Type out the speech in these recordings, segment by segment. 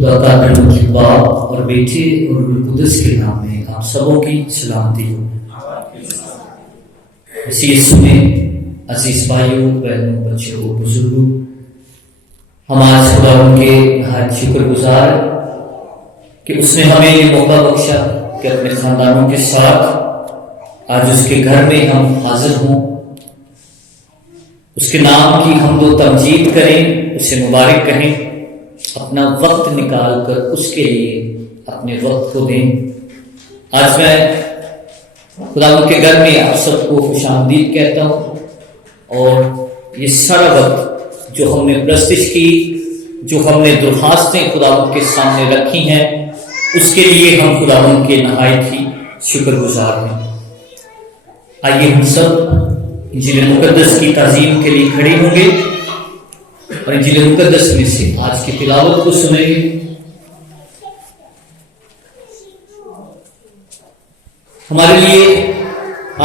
خدا کا نام کے باپ اور بیٹے اور روح القدس کے نام میں آپ سبوں کی سلامتی ہو۔ اسی میں عزیز بھائیوں، بہنوں، بچوں، بزرگوں، ہم آج خدا ان کے نہایت شکر گزار کہ اس نے ہمیں یہ موقع بخشا کہ اپنے خاندانوں کے ساتھ آج اس کے گھر میں ہم حاضر ہوں، اس کے نام کی حمد و تمجید کریں، اسے مبارک کہیں، اپنا وقت نکال کر اس کے لیے اپنے وقت کو دیں۔ آج میں خدا ان کے گھر میں آپ سب کو خوش آمدید کہتا ہوں، اور یہ سارا وقت جو ہم نے پرستش کی، جو ہم نے درخواستیں خدا ان کے سامنے رکھی ہیں، اس کے لیے ہم خدا ان کے نہایت ہی شکر گزار ہیں۔ آئیے ہم سب انجیل مقدس کی تعظیم کے لیے کھڑے ہوں گے اور انجیل مقدس میں سے آج کی تلاوت کو سنیں گے۔ ہمارے لیے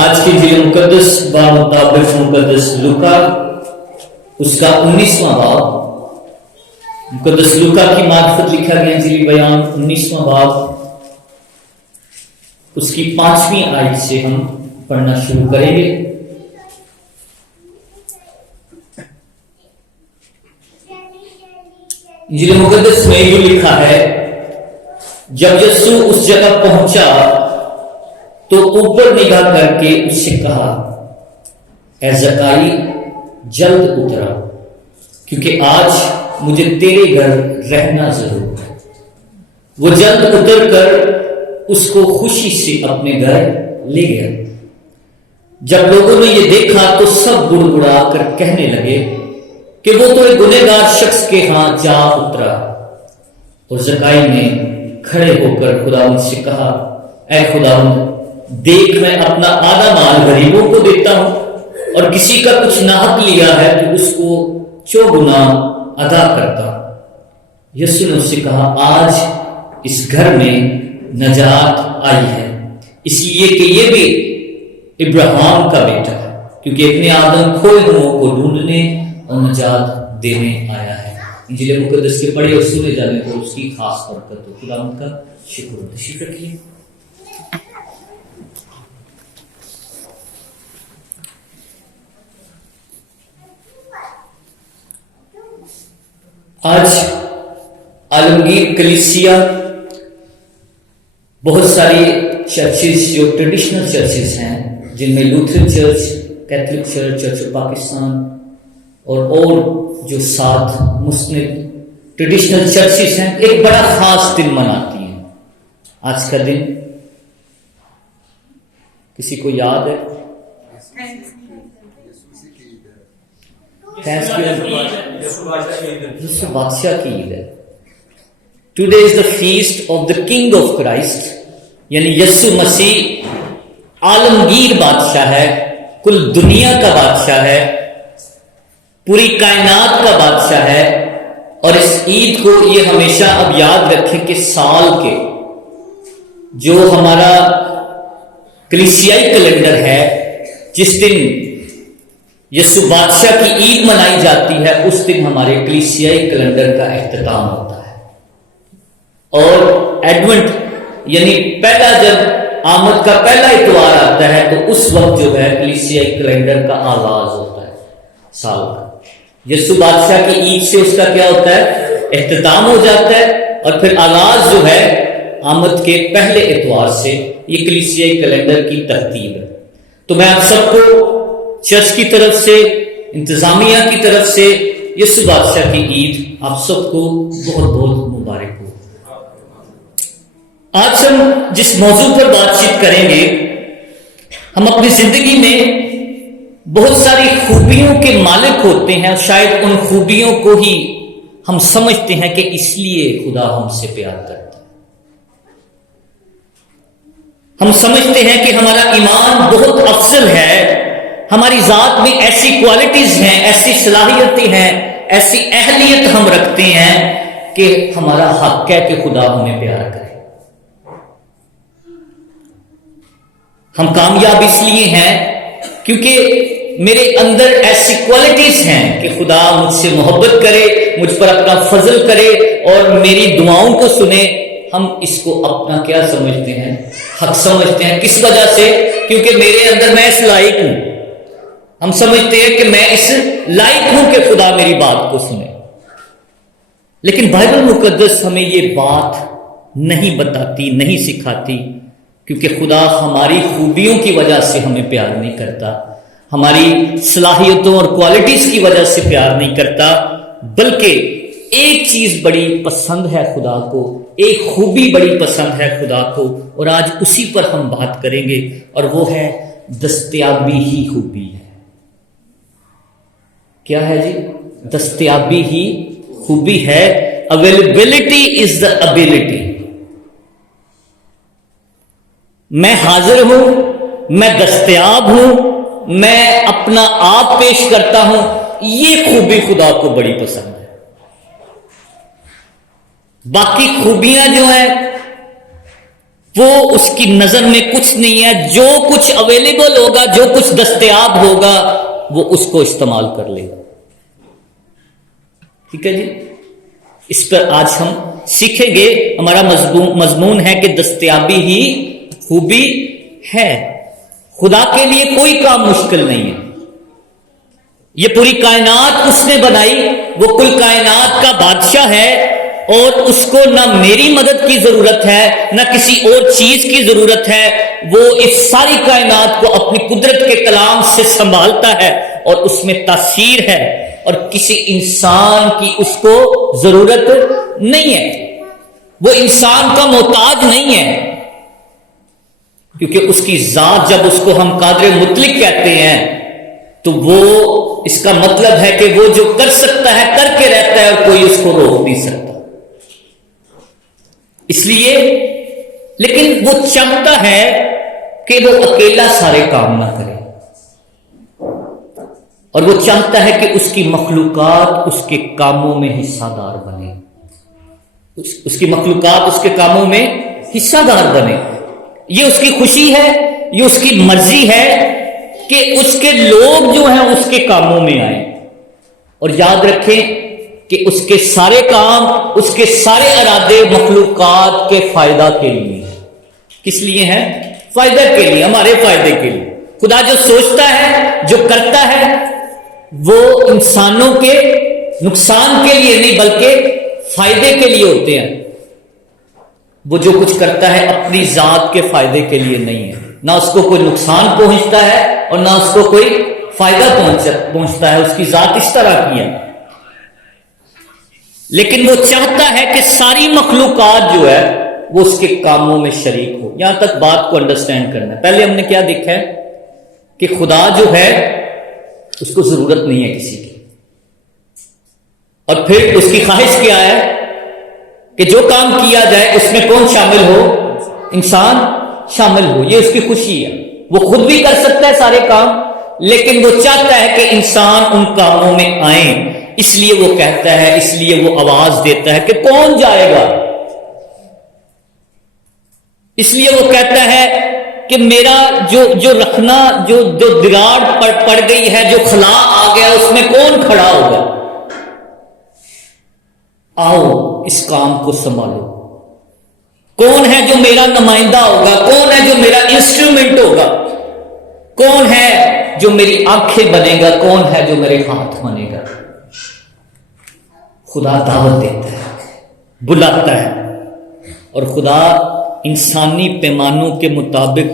آج کی انجیل مقدس بمطابق مقدس لوکا اس کا 19واں باب، مقدس لوکا کی معرفت لکھا گیا انجیلی بیان 19واں باب، اس کی 5ویں آیت سے ہم پڑھنا شروع کریں گے۔ انجیل مقدس میں یہ لکھا ہے، جب یسوع اس جگہ پہنچا تو اوپر نگاہ کر کے اس سے کہا، اے زکائی جلد اترا، کیونکہ آج مجھے تیرے گھر رہنا ضرور ہے۔ وہ جلد اتر کر اس کو خوشی سے اپنے گھر لے گیا۔ جب لوگوں نے یہ دیکھا تو سب گڑگڑا کر کہنے لگے کہ وہ تو ایک گنہگار شخص کے ہاں جا اترا۔ اور زکائی نے کھڑے ہو کر خداوند سے کہا، اے خداوند، دیکھ میں اپنا آدھا مال غریبوں کو دیتا ہوں، اور کسی کا کچھ ناحق لیا ہے تو اس کو چوگنا ادا کرتا۔ یسوع نے اس سے کہا، آج اس گھر میں نجات آئی ہے، اس لیے کہ یہ بھی ابراہیم کا بیٹا ہے، کیونکہ ابن آدم کھوئے ہوں کو ڈھونڈنے اور نجات دینے آیا ہے۔ انجیل مقدس کے پڑھے اور سنے جانے کو اس کی خاص برکت ہو۔ خدا ان کا شکر۔ تشریف رکھیے۔ آج عالمگیر کلیسیا بہت ساری چرچز جو ٹریڈیشنل چرچز ہیں، جن میں Lutheran church, Catholic church, church of Pakistan اور جو 7 مسند ٹریڈیشنل چرچز ہیں، ایک بڑا خاص دن مناتی ہیں۔ آج کا دن کسی کو یاد ہے؟ یسوع بادشاہ کی عید ہے۔ Today is the feast of the king of Christ, یعنی یسوع مسیح عالمگیر بادشاہ ہے، کل دنیا کا بادشاہ ہے، پوری کائنات کا بادشاہ ہے۔ اور اس عید کو یہ ہمیشہ اب یاد رکھیں کہ سال کے جو ہمارا کلیسیائی کیلنڈر ہے، جس دن یسوع بادشاہ کی عید منائی جاتی ہے، اس دن ہمارے کلیسیائی کیلنڈر کا اختتام ہوتا ہے۔ اور ایڈونٹ یعنی پہلا جب آمد کا پہلا اتوار آتا ہے تو اس وقت جو ہے کلیسیائی کیلنڈر کا آغاز ہوتا ہے سال کا۔ یسوع بادشاہ کی عید سے اس کا کیا ہوتا ہے؟ اختتام ہو جاتا ہے، اور پھر آغاز جو ہے آمد کے پہلے اتوار سے۔ یہ کلیسیائی کیلنڈر کی ترتیب ہے۔ تو میں آپ سب کو چرچ کی طرف سے، انتظامیہ کی طرف سے یسوع بادشاہ کی عید آپ سب کو بہت بہت مبارک ہو۔ آج ہم جس موضوع پر بات چیت کریں گے، ہم اپنی زندگی میں بہت ساری خوبیوں کے مالک ہوتے ہیں، اور شاید ان خوبیوں کو ہی ہم سمجھتے ہیں کہ اس لیے خدا ہم سے پیار کرتا ہے۔ ہم سمجھتے ہیں کہ ہمارا ایمان بہت افضل ہے، ہماری ذات میں ایسی کوالٹیز ہیں، ایسی صلاحیتیں ہیں، ایسی اہلیت ہم رکھتے ہیں کہ ہمارا حق ہے کہ خدا ہمیں پیار کرے۔ ہم کامیاب اس لیے ہیں کیونکہ میرے اندر ایسی کوالٹیز ہیں کہ خدا مجھ سے محبت کرے، مجھ پر اپنا فضل کرے اور میری دعاؤں کو سنے، ہم اس کو اپنا کیا سمجھتے ہیں؟ حق سمجھتے ہیں۔ کس وجہ سے؟ کیونکہ میرے اندر میں اس لائق ہوں۔ ہم سمجھتے ہیں کہ میں اس لائق ہوں کہ خدا میری بات کو سنے۔ لیکن بائبل مقدس ہمیں یہ بات نہیں بتاتی، نہیں سکھاتی، کیونکہ خدا ہماری خوبیوں کی وجہ سے ہمیں پیار نہیں کرتا، ہماری صلاحیتوں اور کوالٹیز کی وجہ سے پیار نہیں کرتا، بلکہ ایک چیز بڑی پسند ہے خدا کو، ایک خوبی بڑی پسند ہے خدا کو، اور آج اسی پر ہم بات کریں گے، اور وہ ہے دستیابی ہی خوبی ہے۔ کیا ہے جی؟ دستیابی ہی خوبی ہے۔ Availability is the ability. میں حاضر ہوں، میں دستیاب ہوں، میں اپنا آپ پیش کرتا ہوں، یہ خوبی خدا کو بڑی پسند ہے۔ باقی خوبیاں جو ہیں وہ اس کی نظر میں کچھ نہیں ہے۔ جو کچھ اویلیبل ہوگا، جو کچھ دستیاب ہوگا، وہ اس کو استعمال کر لے گا۔ ٹھیک ہے جی؟ اس پر آج ہم سیکھیں گے۔ ہمارا مضمون ہے کہ دستیابی ہی خوبی ہے۔ خدا کے لیے کوئی کام مشکل نہیں ہے۔ یہ پوری کائنات اس نے بنائی، وہ کل کائنات کا بادشاہ ہے، اور اس کو نہ میری مدد کی ضرورت ہے، نہ کسی اور چیز کی ضرورت ہے۔ وہ اس ساری کائنات کو اپنی قدرت کے کلام سے سنبھالتا ہے، اور اس میں تاثیر ہے، اور کسی انسان کی اس کو ضرورت نہیں ہے۔ وہ انسان کا محتاج نہیں ہے، کیونکہ اس کی ذات، جب اس کو ہم قادر مطلق کہتے ہیں تو وہ اس کا مطلب ہے کہ وہ جو کر سکتا ہے کر کے رہتا ہے، اور کوئی اس کو روک نہیں سکتا۔ اس لیے لیکن وہ چاہتا ہے کہ وہ اکیلا سارے کام نہ کرے، اور وہ چاہتا ہے کہ اس کی مخلوقات اس کے کاموں میں حصہ دار بنے، اس کی مخلوقات اس کے کاموں میں حصہ دار بنے۔ یہ اس کی خوشی ہے، یہ اس کی مرضی ہے کہ اس کے لوگ جو ہیں اس کے کاموں میں آئیں۔ اور یاد رکھیں کہ اس کے سارے کام، اس کے سارے ارادے مخلوقات کے فائدہ کے لیے ہیں۔ کس لیے ہیں؟ فائدہ کے لیے، ہمارے فائدے کے لیے۔ خدا جو سوچتا ہے، جو کرتا ہے، وہ انسانوں کے نقصان کے لیے نہیں بلکہ فائدے کے لیے ہوتے ہیں۔ وہ جو کچھ کرتا ہے اپنی ذات کے فائدے کے لیے نہیں ہے، نہ اس کو کوئی نقصان پہنچتا ہے اور نہ اس کو کوئی فائدہ پہنچتا ہے۔ اس کی ذات اس طرح کی ہے، لیکن وہ چاہتا ہے کہ ساری مخلوقات جو ہے وہ اس کے کاموں میں شریک ہو۔ یہاں تک بات کو انڈرسٹینڈ کرنا ہے۔ پہلے ہم نے کیا دیکھا ہے کہ خدا جو ہے اس کو ضرورت نہیں ہے کسی کی، اور پھر اس کی خواہش کیا ہے کہ جو کام کیا جائے اس میں کون شامل ہو؟ انسان شامل ہو۔ یہ اس کی خوشی ہے۔ وہ خود بھی کر سکتا ہے سارے کام، لیکن وہ چاہتا ہے کہ انسان ان کاموں میں آئیں۔ اس لیے وہ کہتا ہے، اس لیے وہ آواز دیتا ہے کہ کون جائے گا۔ اس لیے وہ کہتا ہے کہ میرا جو رکھنا، جو دیوار پڑ گئی ہے، جو خلا آ گیا، اس میں کون کھڑا ہوگا؟ آؤ اس کام کو سنبھالو۔ کون ہے جو میرا نمائندہ ہوگا؟ کون ہے جو میرا انسٹرومنٹ ہوگا؟ کون ہے جو میری آنکھیں بنے گا؟ کون ہے جو میرے ہاتھ بنے گا؟ خدا دعوت دیتا ہے، بلاتا ہے، اور خدا انسانی پیمانوں کے مطابق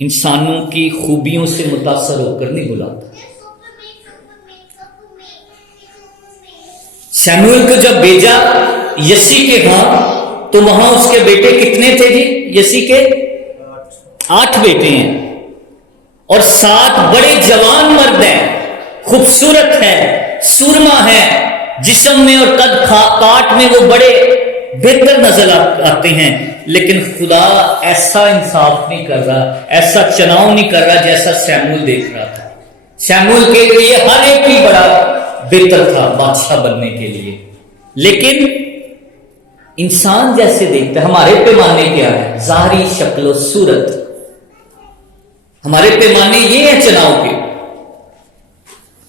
انسانوں کی خوبیوں سے متاثر ہو کر نہیں بلاتا۔ سیموئیل کو جب بھیجا یسی کے ہاں، تو وہاں اس کے بیٹے کتنے تھے جی؟ یسی کے 8 بیٹے ہیں، اور 7 بڑے جوان مرد ہیں، خوبصورت ہیں، سورما ہیں، جسم میں اور قد کاٹ میں وہ بڑے بہتر نظر آتے ہیں، لیکن خدا ایسا انصاف نہیں کر رہا، ایسا چناؤ نہیں کر رہا جیسا سیموئیل دیکھ رہا تھا۔ سیموئیل کے لیے ہر ایک ہی بڑا بہتر تھا بادشاہ بننے کے لیے، لیکن انسان جیسے دیکھتا ہے، ہمارے پیمانے کیا ہے؟ ظاہری شکل و صورت۔ ہمارے پیمانے یہ ہیں چناؤ کے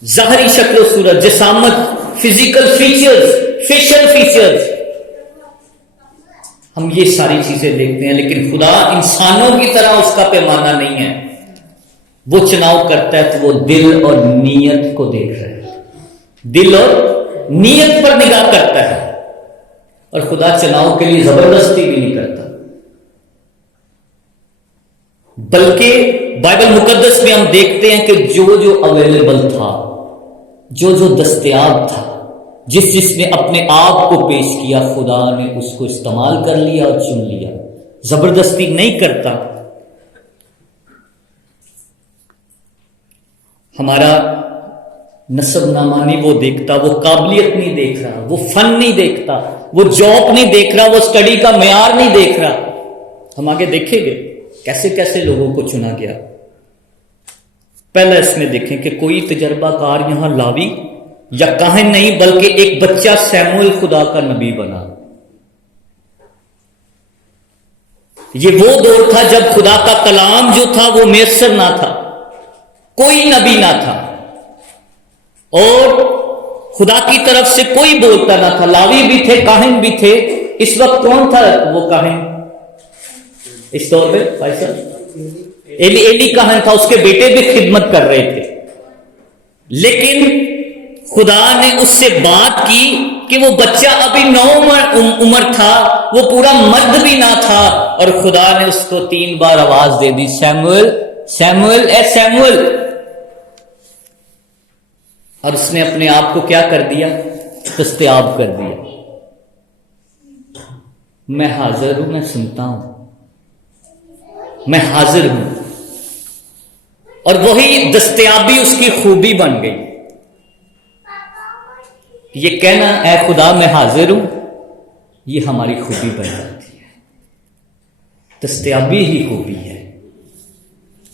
ظاہری شکل و صورت، جسامت، فزیکل فیچرز، فیشل فیچرز، ہم یہ ساری چیزیں دیکھتے ہیں، لیکن خدا انسانوں کی طرح اس کا پیمانہ نہیں ہے. وہ چناؤ کرتا ہے تو وہ دل اور نیت کو دیکھ رہا ہے، دل اور نیت پر نگاہ کرتا ہے. اور خدا چناؤ کے لیے زبردستی بھی نہیں کرتا، بلکہ بائبل مقدس میں ہم دیکھتے ہیں کہ جو اویلیبل تھا، جو دستیاب تھا، جس نے اپنے آپ کو پیش کیا، خدا نے اس کو استعمال کر لیا اور چن لیا. زبردستی نہیں کرتا. ہمارا نسب نامہ نہیں وہ دیکھتا، وہ قابلیت نہیں دیکھ رہا، وہ فن نہیں دیکھتا، وہ جاب نہیں دیکھ رہا، وہ اسٹڈی کا معیار نہیں دیکھ رہا. ہم آگے دیکھیں گے کیسے کیسے لوگوں کو چنا گیا. پہلا اس میں دیکھیں کہ کوئی تجربہ کار یہاں لاوی یا کاہن نہیں، بلکہ ایک بچہ سیموئیل خدا کا نبی بنا. یہ وہ دور تھا جب خدا کا کلام جو تھا وہ میسر نہ تھا، کوئی نبی نہ تھا، اور خدا کی طرف سے کوئی بولتا نہ تھا. لاوی بھی تھے، کاہن بھی تھے. اس وقت کون تھا وہ کاہن اس دور پہ؟ بھائی صاحب ایلی کاہن تھا، اس کے بیٹے بھی خدمت کر رہے تھے. لیکن خدا نے اس سے بات کی کہ وہ بچہ ابھی نو عمر تھا، وہ پورا مرد بھی نہ تھا، اور خدا نے اس کو 3 بار آواز دے دی، سیموئیل سیموئیل اے سیموئیل. اور اس نے اپنے آپ کو کیا کر دیا؟ دستیاب کر دیا. میں حاضر ہوں، میں سنتا ہوں، میں حاضر ہوں. اور وہی دستیابی اس کی خوبی بن گئی. یہ کہنا اے خدا میں حاضر ہوں، یہ ہماری خوبی بن جاتی ہے. دستیابی ہی خوبی ہے.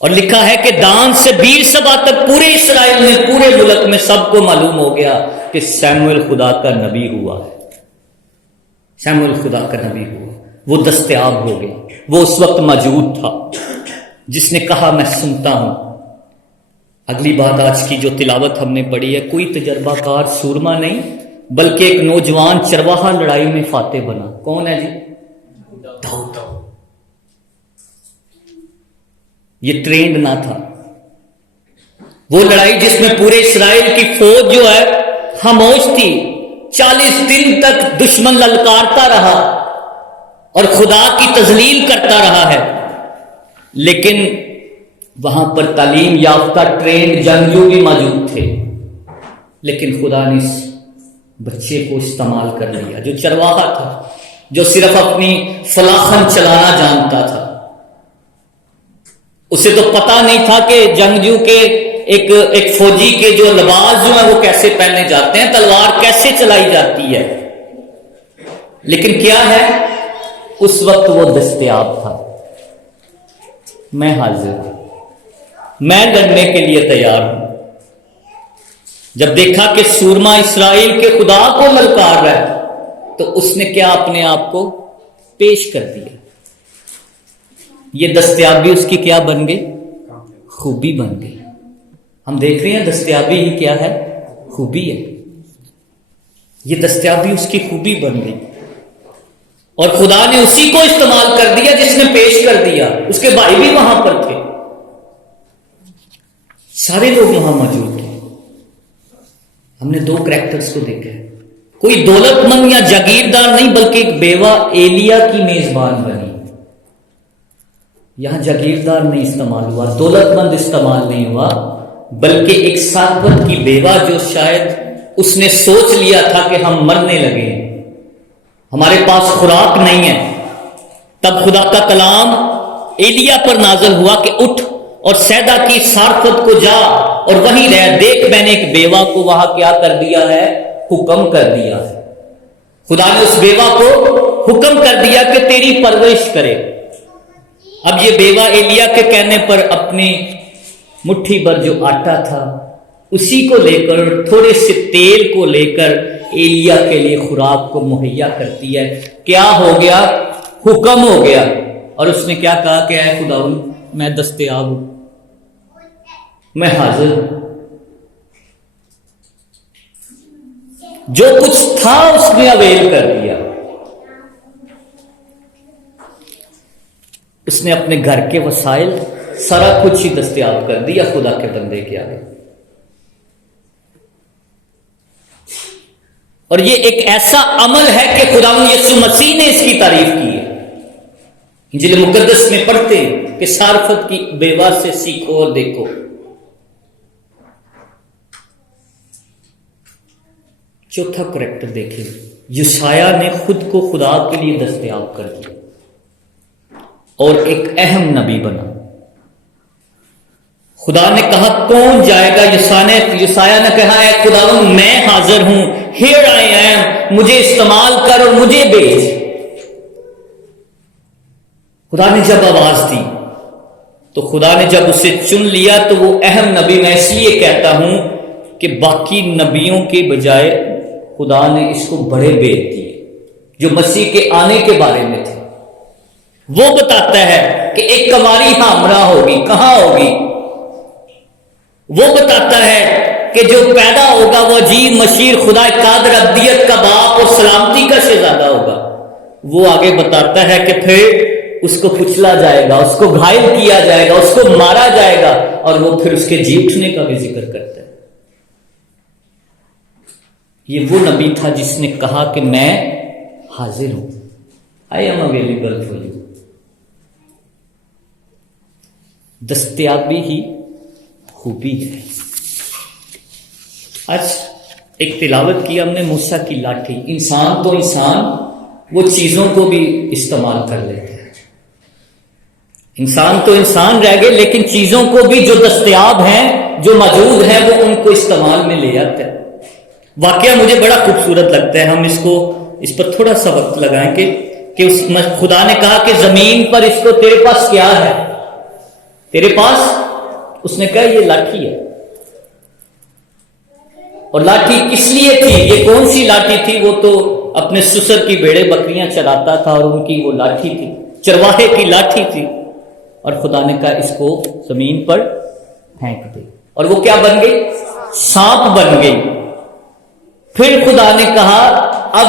اور لکھا ہے کہ دان سے بیر سبا تک پورے اسرائیل میں، پورے ملک میں سب کو معلوم ہو گیا کہ سیموئیل خدا کا نبی ہوا ہے. سیموئیل خدا کا نبی ہوا، وہ دستیاب ہو گیا. وہ اس وقت موجود تھا جس نے کہا میں سنتا ہوں. اگلی بات آج کی جو تلاوت ہم نے پڑھی ہے، کوئی تجربہ کار سورما نہیں بلکہ ایک نوجوان چرواہا لڑائی میں فاتح بنا. کون ہے جی؟ داؤد. یہ ٹرینڈ نہ تھا. وہ لڑائی جس میں پورے اسرائیل کی فوج جو ہے خاموش تھی، 40 دن تک دشمن للکارتا رہا اور خدا کی تذلیل کرتا رہا ہے. لیکن وہاں پر تعلیم یافتہ ٹرینڈ جنگجو بھی موجود تھے، لیکن خدا نے اس بچے کو استعمال کر لیا جو چرواہا تھا، جو صرف اپنی فلاخن چلانا جانتا تھا. اسے تو پتا نہیں تھا کہ جنگجو کے ایک فوجی کے جو لباس جو ہیں وہ کیسے پہنے جاتے ہیں، تلوار کیسے چلائی جاتی ہے. لیکن کیا ہے، اس وقت وہ دستیاب تھا. میں حاضر ہوں، میں لڑنے کے لیے تیار ہوں. جب دیکھا کہ سورما اسرائیل کے خدا کو للکار رہا ہے تو اس نے کیا اپنے آپ کو پیش کر دیا. یہ دستیابی اس کی کیا بن گئی؟ خوبی بن گئی. ہم دیکھ رہے ہیں دستیابی ہی کیا ہے؟ خوبی ہے. یہ دستیابی اس کی خوبی بن گئی اور خدا نے اسی کو استعمال کر دیا جس نے پیش کر دیا. اس کے بھائی بھی وہاں پر تھے، سارے لوگ وہاں موجود تھے. ہم نے 2 کریکٹرز کو دیکھا ہے. کوئی دولت مند یا جاگیردار نہیں بلکہ ایک بیوہ ایلیا کی میزبان بنی. یہاں جاگیردار نہیں استعمال ہوا، دولت مند استعمال نہیں ہوا، بلکہ ایک سادگی کی بیوہ جو شاید اس نے سوچ لیا تھا کہ ہم مرنے لگے، ہمارے پاس خوراک نہیں ہے. تب خدا کا کلام ایلیا پر نازل ہوا کہ اٹھ اور سیدا کی سارفت کو جا اور وہیں رہ. دیکھ میں نے ایک بیوہ کو وہاں کیا کر دیا ہے؟ حکم کر دیا ہے. خدا نے اس بیوہ کو حکم کر دیا کہ تیری پرورش کرے. اب یہ بیوہ ایلیا کے کہنے پر اپنی مٹھی بھر جو آٹا تھا اسی کو لے کر، تھوڑے سے تیل کو لے کر ایلیا کے لیے خوراک کو مہیا کرتی ہے. کیا ہو گیا؟ حکم ہو گیا. اور اس نے کیا کہا کہ اے خداوند میں دستیاب ہوں، میں حاضر ہوں. جو کچھ تھا اس نے اویل کر دیا. اس نے اپنے گھر کے وسائل سارا کچھ ہی دستیاب کر دیا خدا کے بندے کے آگے. اور یہ ایک ایسا عمل ہے کہ خداوند یسوع مسیح نے اس کی تعریف کی ہے. انجیل مقدس میں پڑھتے ہیں کہ صارفت کی بیوہ سے سیکھو اور دیکھو. چوتھا کریکٹر دیکھیں، یشعیاء نے خود کو خدا کے لیے دستیاب کر دیا اور ایک اہم نبی بنا. خدا نے کہا کون جائے گا؟ یسعیاء نے کہا اے خداوند میں حاضر ہوں، ہیئر آئی ایم، مجھے استعمال کر اور مجھے بھیج. خدا نے جب آواز دی تو خدا نے جب اسے چن لیا تو وہ اہم نبی، میں اس لیے کہتا ہوں کہ باقی نبیوں کے بجائے خدا نے اس کو بڑے بھیج دیے جو مسیح کے آنے کے بارے میں تھے. وہ بتاتا ہے کہ ایک کماری ہامرا ہوگی، کہاں ہوگی؟ وہ بتاتا ہے کہ جو پیدا ہوگا وہ عجیب مشیر، خدا قادر، ابدیت کا باپ اور سلامتی کا شہزادہ ہوگا. وہ آگے بتاتا ہے کہ پھر اس کو کچلا جائے گا، اس کو گھائل کیا جائے گا، اس کو مارا جائے گا، اور وہ پھر اس کے جی اٹھنے کا بھی ذکر کرتا ہے. یہ وہ نبی تھا جس نے کہا کہ میں حاضر ہوں، I am available for you. دستیابی ہی خوبی ہے. آج ایک تلاوت کی ہم نے موسیٰ کی لاٹھی. انسان تو انسان وہ چیزوں کو بھی استعمال کر لیتے ہیں. انسان تو انسان رہ گئے لیکن چیزوں کو بھی جو دستیاب ہیں، جو موجود ہیں، وہ ان کو استعمال میں لے جاتے ہیں. واقعہ مجھے بڑا خوبصورت لگتا ہے. ہم اس پر تھوڑا سا وقت لگائیں کہ خدا نے کہا کہ زمین پر اس کو تیرے پاس کیا ہے؟ تیرے پاس؟ اس نے کہا یہ لاٹھی ہے. اور لاٹھی کس لیے تھی؟ یہ کون سی لاٹھی تھی؟ وہ تو اپنے سسر کی بھیڑیں بکریاں چراتا تھا اور ان کی وہ لاٹھی تھی، چرواہے کی لاٹھی تھی. اور خدا نے کہا اس کو زمین پر پھینک دے، اور وہ کیا بن گئی؟ سانپ بن گئی. پھر خدا نے کہا اب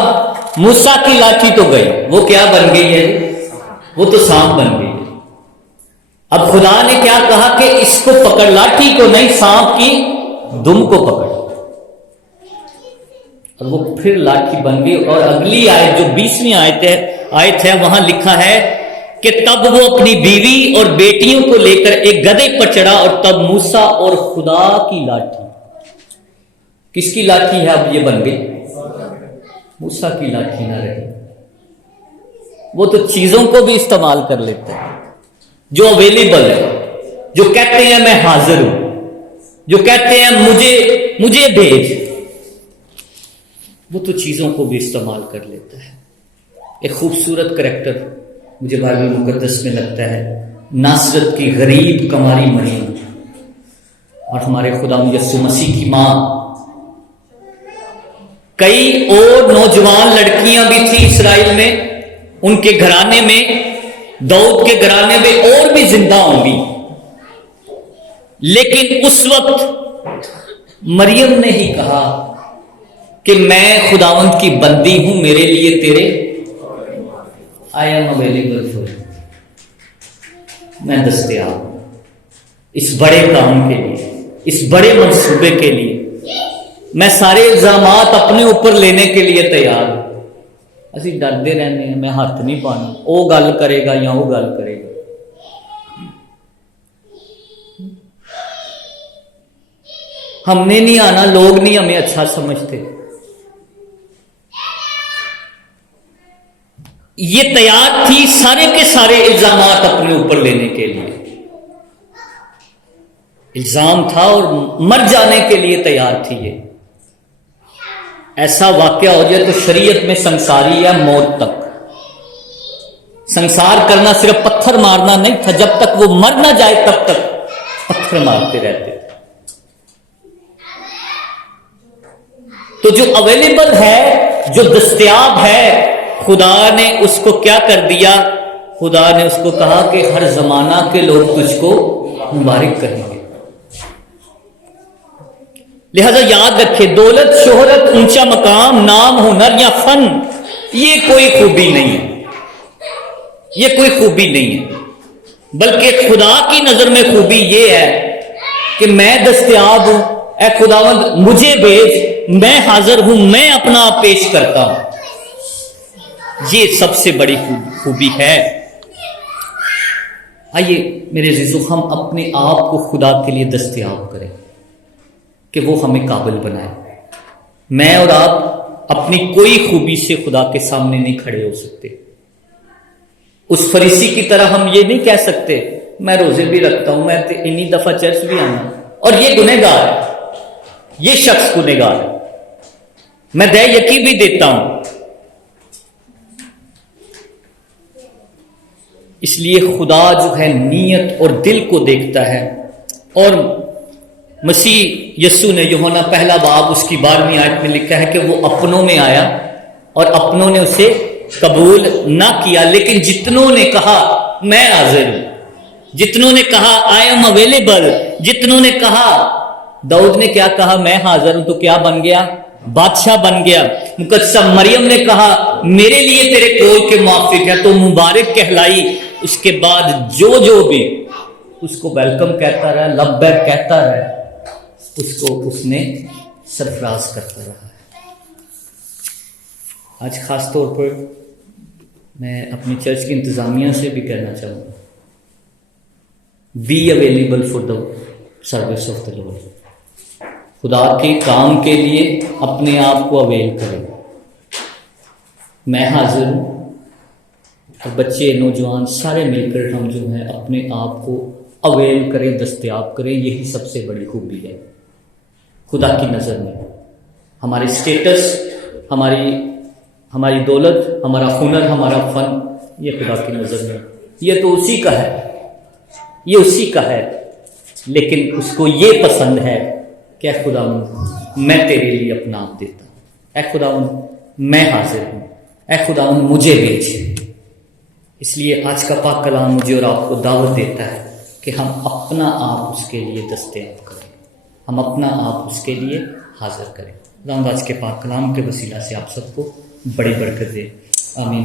موسیٰ کی لاٹھی تو گئی، وہ کیا بن گئی ہے؟ وہ تو سانپ بن گئی. اب خدا نے کیا کہا کہ اس کو پکڑ، لاٹھی کو نہیں، سانپ کی دم کو پکڑ. اور وہ پھر لاٹھی بن گئی. اور اگلی آیت جو 20ویں آیت ہے وہاں لکھا ہے کہ تب وہ اپنی بیوی اور بیٹیوں کو لے کر ایک گدھے پر چڑھا، اور تب موسیٰ اور خدا کی لاٹھی. کس کی لاٹھی ہے اب یہ بن گئی؟ موسیٰ کی لاٹھی نہ رہی. وہ تو چیزوں کو بھی استعمال کر لیتے ہیں جو اویلیبل ہے، جو کہتے ہیں میں حاضر ہوں، جو کہتے ہیں مجھے بھیج. وہ تو چیزوں کو بھی استعمال کر لیتا ہے. ایک خوبصورت کریکٹر مجھے بائبل مقدس میں لگتا ہے، ناصرت کی غریب کماری مریم اور ہمارے خدا یسوع مسیح کی ماں. کئی اور نوجوان لڑکیاں بھی تھیں اسرائیل میں، ان کے گھرانے میں، داؤد کے گھرانے میں اور بھی زندہ ہوں گی. لیکن اس وقت مریم نے ہی کہا کہ میں خداوند کی بندی ہوں، میرے لیے تیرے I am available for you. میں دستیاب ہوں اس بڑے کام کے لیے، اس بڑے منصوبے کے لیے. میں سارے الزامات اپنے اوپر لینے کے لیے تیار ہوں. اسی ڈرتے رہنے ہیں میں ہاتھ نہیں پانا، وہ گل کرے گا یا وہ گل کرے گا. ہم نے نہیں آنا، لوگ نہیں ہمیں اچھا سمجھتے. یہ تیار تھی سارے کے سارے الزامات اپنے اوپر لینے کے لیے. الزام تھا اور مر جانے کے لیے تیار تھی. یہ ایسا واقعہ ہو جائے تو شریعت میں سنساری ہے موت تک. سنسار کرنا صرف پتھر مارنا نہیں تھا، جب تک وہ مر نہ جائے تب تک پتھر مارتے رہتے تھے. تو جو اویلیبل ہے، جو دستیاب ہے، خدا نے اس کو کیا کر دیا؟ خدا نے اس کو کہا کہ ہر زمانہ کے لوگ تجھ کو مبارک کریں گے. لہذا یاد رکھے، دولت، شہرت، اونچا مقام، نام، ہنر یا فن یہ کوئی خوبی نہیں ہے، یہ کوئی خوبی نہیں ہے، بلکہ خدا کی نظر میں خوبی یہ ہے کہ میں دستیاب ہوں، اے خداوند مجھے بھیج، میں حاضر ہوں، میں اپنا آپ پیش کرتا ہوں۔ یہ سب سے بڑی خوبی ہے۔ آئیے میرے عزیزو، ہم اپنے آپ کو خدا کے لیے دستیاب کریں کہ وہ ہمیں قابل بنائے۔ میں اور آپ اپنی کوئی خوبی سے خدا کے سامنے نہیں کھڑے ہو سکتے۔ اس فریسی کی طرح ہم یہ نہیں کہہ سکتے میں روزے بھی رکھتا ہوں، میں اتنی دفعہ چرچ بھی آنا، اور یہ گنہگار ہے، یہ شخص گنہگار ہے، میں دے یقین بھی دیتا ہوں۔ اس لیے خدا جو ہے نیت اور دل کو دیکھتا ہے، اور مسیح یسوع نے یوحنا پہلا باب اس کی 12ویں آیت میں لکھا ہے کہ وہ اپنوں میں آیا اور اپنوں نے اسے قبول نہ کیا، لیکن جتنوں نے کہا میں حاضر ہوں، جتنوں نے کہا آئی ایم اویلیبل، جتنوں نے کہا، داؤد نے کیا کہا، میں حاضر ہوں، تو کیا بن گیا؟ بادشاہ بن گیا۔ مقدسہ مریم نے کہا میرے لیے تیرے قول کے موافق ہے، تو مبارک کہلائی۔ اس کے بعد جو بھی اس کو ویلکم کہتا رہا، لبیک کہتا رہا، اس کو اس نے سرفراز کرتا رہا۔ آج خاص طور پر میں اپنی چرچ کی انتظامیہ سے بھی کہنا چاہوں گا، be available for the service of the lord. خدا کے کام کے لیے اپنے آپ کو اویل کریں۔ میں حاضر ہوں، اور بچے، نوجوان سارے مل کر ہم جو ہیں اپنے آپ کو اویل کریں، دستیاب کریں۔ یہی سب سے بڑی خوبی ہے خدا کی نظر میں۔ ہمارے اسٹیٹس، ہماری دولت، ہمارا ہنر، ہمارا فن، یہ خدا کی نظر میں یہ تو اسی کا ہے، یہ اسی کا ہے، لیکن اس کو یہ پسند ہے کہ اے خداوند میں تیرے لیے اپنا آپ دیتا ہوں، اے خداوند میں حاضر ہوں، اے خداوند مجھے بھیج۔ اس لیے آج کا پاک کلام مجھے اور آپ کو دعوت دیتا ہے کہ ہم اپنا آپ اس کے لیے دستیاب کریں، ہم اپنا آپ اس کے لیے حاضر کریں۔ خداوند آج کے پاک کلام کے وسیلہ سے آپ سب کو بڑی برکت دے، آمین۔